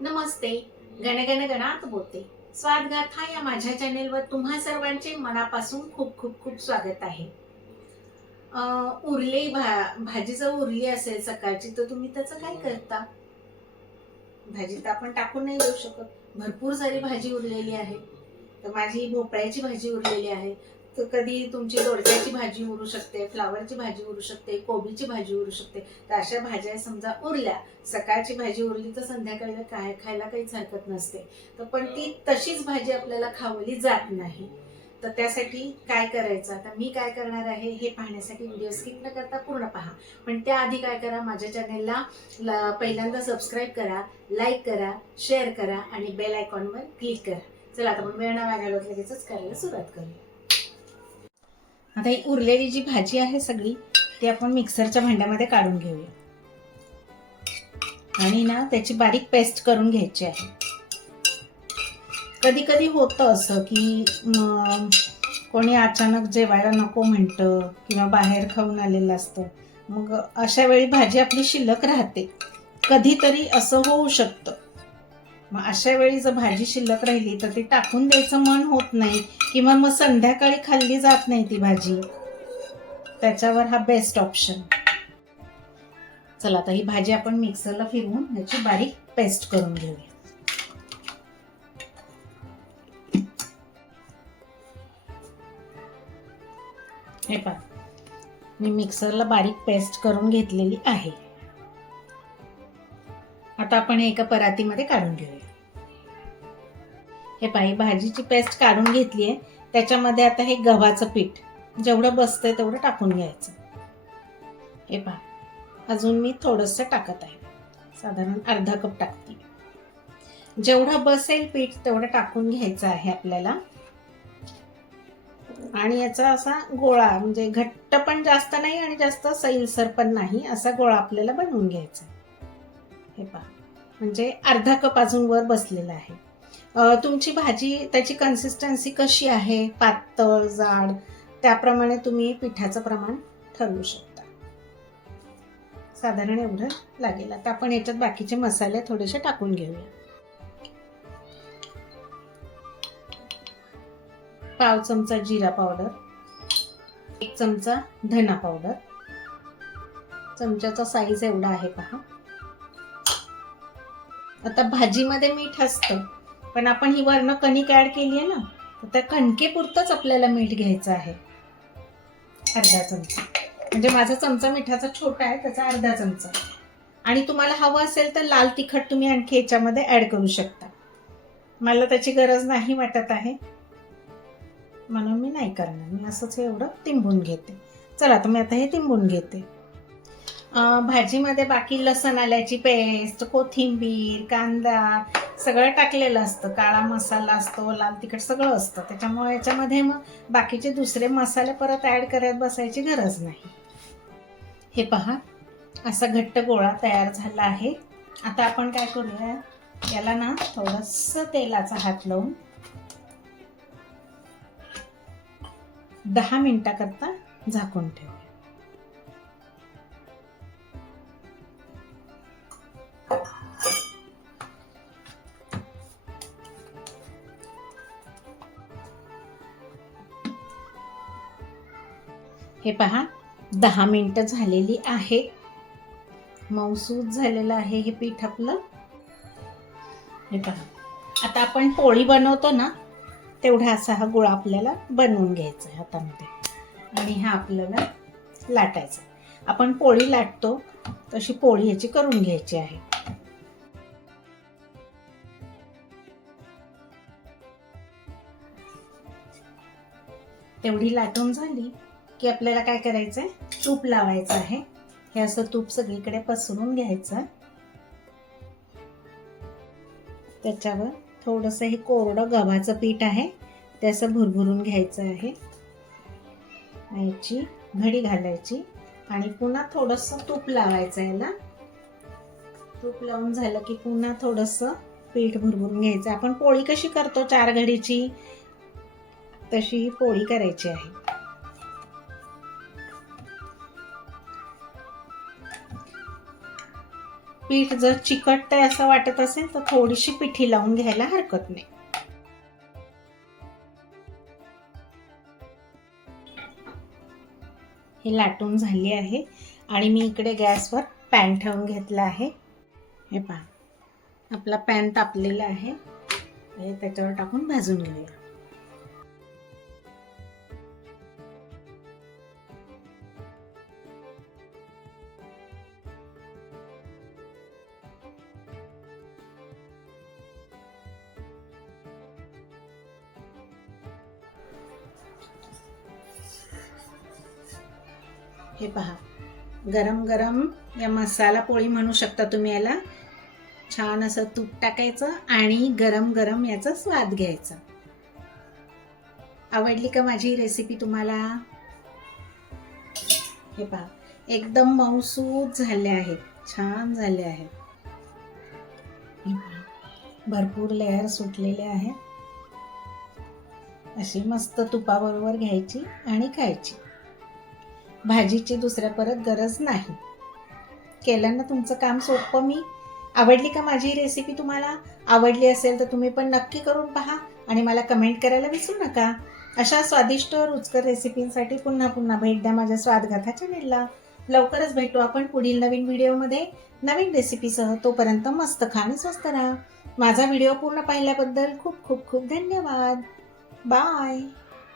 नमस्ते. गणगण गणात बोलते. स्वादगाथा या माझ्या चॅनेलवर तुम्हा सर्वांचे मनापासून खूप खूप खूप स्वागत आहे. भाजी जर उरली असेल सकाळची तर तुम्ही त्याचं काय करता? भाजी तर आपण टाकून नाही देऊ शकत. भरपूर सारी भाजी उरलेली आहे. तर माझी भोपळ्याची भाजी उरलेली आहे. तर कधी तुमची दोडक्याची भाजी उरू शकते, फ्लावरची भाजी उरू शकते, कोबीची भाजी उरू शकते. तर अशा भाज्या समजा उरल्या, सकाळची भाजी उरली तर संध्याकाळी काय खायला काहीच हरकत नसते. तर पण ती तशीच भाजी आपल्याला खावली जात नाही. तर त्यासाठी काय करायचं, आता मी काय करणार आहे हे पाहण्यासाठी व्हिडिओ स्किप न करता पूर्ण पहा. पण त्याआधी काय करा, माझ्या चॅनेलला पहिल्यांदा सबस्क्राईब करा, लाईक करा, शेअर करा आणि बेल आयकॉनवर क्लिक करा. चला आता आपण वेळ न घालवत लगेचच करायला सुरुवात करूया. आता ही उरलेली जी भाजी आहे सगळी ती आपण मिक्सरच्या भांड्यामध्ये काढून घेऊया आणि ना त्याची बारीक पेस्ट करून घ्यायची आहे. कधी कधी होतं असं की कोणी अचानक जेवायला नको म्हणतं किंवा बाहेर खाऊन आलेलं असतं, मग अशा वेळी भाजी आपली शिल्लक राहते. कधीतरी असं होऊ शकतं. मग अशा वेळी जर भाजी शिल्लक राहिली तर ती टाकून द्यायचं मन होत नाही किंवा मग संध्याकाळी खाल्ली जात नाही ती भाजी. त्याच्यावर हा बेस्ट ऑप्शन. चला आता ही भाजी आपण मिक्सरला फिरवून याची बारीक पेस्ट करून घेऊया. हे पहा, मी मिक्सरला बारीक पेस्ट करून घेतलेली आहे. आता आपण एका परातीमध्ये काढून घेऊया. हे पहा, भाजीची पेस्ट काढून घेतली आहे. त्याच्यामध्ये आता हे गव्हाचं पीठ जेवढं बसतंय तेवढं टाकून घ्यायचं. हे पहा, अजून मी थोडंसं टाकत आहे, साधारण अर्धा कप टाकते. जेवढं बसेल पीठ तेवढं टाकून घ्यायचं आहे आपल्याला. आणि याचा असा गोळा, म्हणजे घट्ट पण जास्त नाही आणि जास्त सैलसर पण नाही, असा गोळा आपल्याला बनवून घ्यायचा. हे पहा, म्हणजे अर्धा कप अजून वर बसलेला आहे. तुमची भाजी त्याची कन्सिस्टन्सी कशी आहे, पातळ जाड, त्याप्रमाणे तुम्ही पिठाचं प्रमाण ठरवू शकता. साधारण एवढं लागेल. आता आपण याच्यात बाकीचे मसाले थोडेसे टाकून घेऊया. पाव चमचा जिरा पावडर, 1 चमचा धना पावडर, चमच्याचा साईज एवढा आहे पहा. आता भाजीमध्ये मीठ असतं, पण आपण ही वर्ण कणिक ऍड केली आहे ना, तर त्या कणकेपुरतंच आपल्याला मीठ घ्यायचं आहे. अर्धा चमचा, म्हणजे माझा चमचा मिठाचा छोटा आहे, त्याचा अर्धा चमचा. आणि तुम्हाला हवं असेल तर लाल तिखट तुम्ही आणखी याच्यामध्ये ऍड करू शकता. मला त्याची गरज नाही वाटत आहे म्हणून मी नाही करणार. मी असंच एवढं तिंबून घेते. चला आता मी हे तिंबून घेते. भाजीमध्ये बाकी लसण आल्याची पेस्ट, कोथिंबीर, कांदा सगळं टाकलेलं असतं. काळा मसाला असतो, लाल तिखट सगळं असतं. त्याच्यामुळे याच्यामध्ये मग बाकीचे दुसरे मसाले परत ऍड करत बसायची गरज नाही. हे पहा, असा घट्ट गोळा तयार झाला आहे. आता आपण काय करूया, याला ना थोडंसं तेलाचा हात लावून 10 मिनिटाकरता झाकून ठेवूया. हे पहा, 10 मिनिटं झालेली आहे. मऊसूत झालेलं आहे हे पीठ आपलं. हे पहा, आता आपण पोळी बनवतो ना तेवढा असा हा गोळा आपल्याला बनवून घ्यायचा आहे हातामध्ये आणि हा आपल्याला लाटायचा. आपण पोळी लाटतो तशी पोळी याची करून घ्यायची आहे. तेवढी लाटून झाली की आपल्याला काय करायचंय, तूप लावायचं आहे. हे असं तूप सगळीकडे पसरून घ्यायचं. त्याच्यावर थोडंसं हे कोरडं गव्हाचं पीठ आहे ते असं भुरभुरून घ्यायचं आहे. याची घडी घालायची आणि पुन्हा थोडंसं तूप लावायचं याला. तूप लावून झालं की पुन्हा थोडंसं पीठ भुरभुरून घ्यायचं. आपण पोळी कशी करतो 4 घडीची, तशी पोळी करायची आहे. पीठ जर चिकटतंय असं वाटत असेल तर थोडीशी पिठी लावून घ्यायला हरकत नाही. हे लाटून झाली आहे आणि मी इकडे गॅसवर पॅन ठेवून घेतला आहे. हे पहा, आपला पॅन तापलेला आहे. हे त्याच्यावर टाकून भाजून घेऊया. हे पहा, गरम गरम या मसाला पोळी म्हणू शकता तुम्ही याला. छान असं तूप टाकायचं आणि गरम गरम याचा स्वाद घ्यायचा. आवडली का माझी रेसिपी तुम्हाला? हे पहा, एकदम मऊसूत झाले आहेत, छान झाले आहेत. भरपूर लेअर सुटलेले आहेत. अशी मस्त तुपाबरोबर घ्यायची आणि खायची. भाजीची दुसऱ्या परत गरज नाही. केलं ना तुमचं काम सोपं मी. आवडली का माझी रेसिपी तुम्हाला? आवडली असेल तर तुम्ही पण नक्की करून पहा आणि मला कमेंट करायला विसरू नका. अशा स्वादिष्ट रुचकर रेसिपींसाठी पुन्हा पुन्हा भेट द्या माझ्या स्वादगाथा चॅनेलला. लवकरच भेटू आपण पुढील नवीन व्हिडिओमध्ये नवीन रेसिपीसह. तोपर्यंत मस्त खा आणि स्वस्त राहा. माझा व्हिडिओ पूर्ण पाहिल्याबद्दल खूप खूप खूप धन्यवाद. बाय.